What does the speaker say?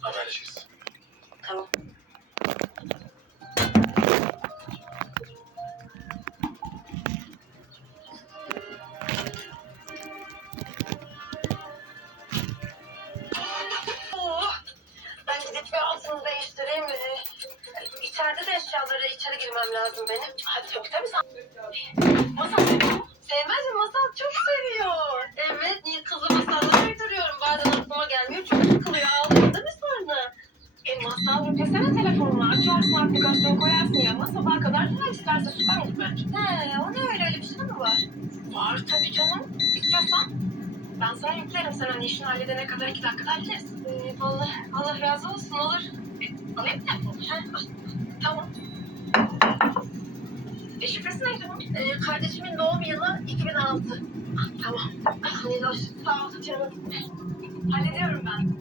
Haberleşiriz. Tamam. Ben gidip bir altını değiştireyim. İçeride de eşyaları içeri girmem lazım benim. Hadi tabii tabii sen. E masal yüklesene telefonuna. Açarsın aplikasyonu koyarsın ya. Sabaha kadar ne isterse süper olur bence. He, o ne öyle? Öyle bir şey mi var? Var tabii canım. İstiyorsan. Ben sana yüklerim. Sen hani işini halledene kadar iki dakikada hallederiz. Ee, vallahi Allah razı olsun olur. E, alayım telefonu? Tamam. E, şifresi neydi bunun? Ee, kardeşimin doğum yılı 2006. Ah, tamam. Ah, Niloş, sağ ol canım. Hallediyorum ben.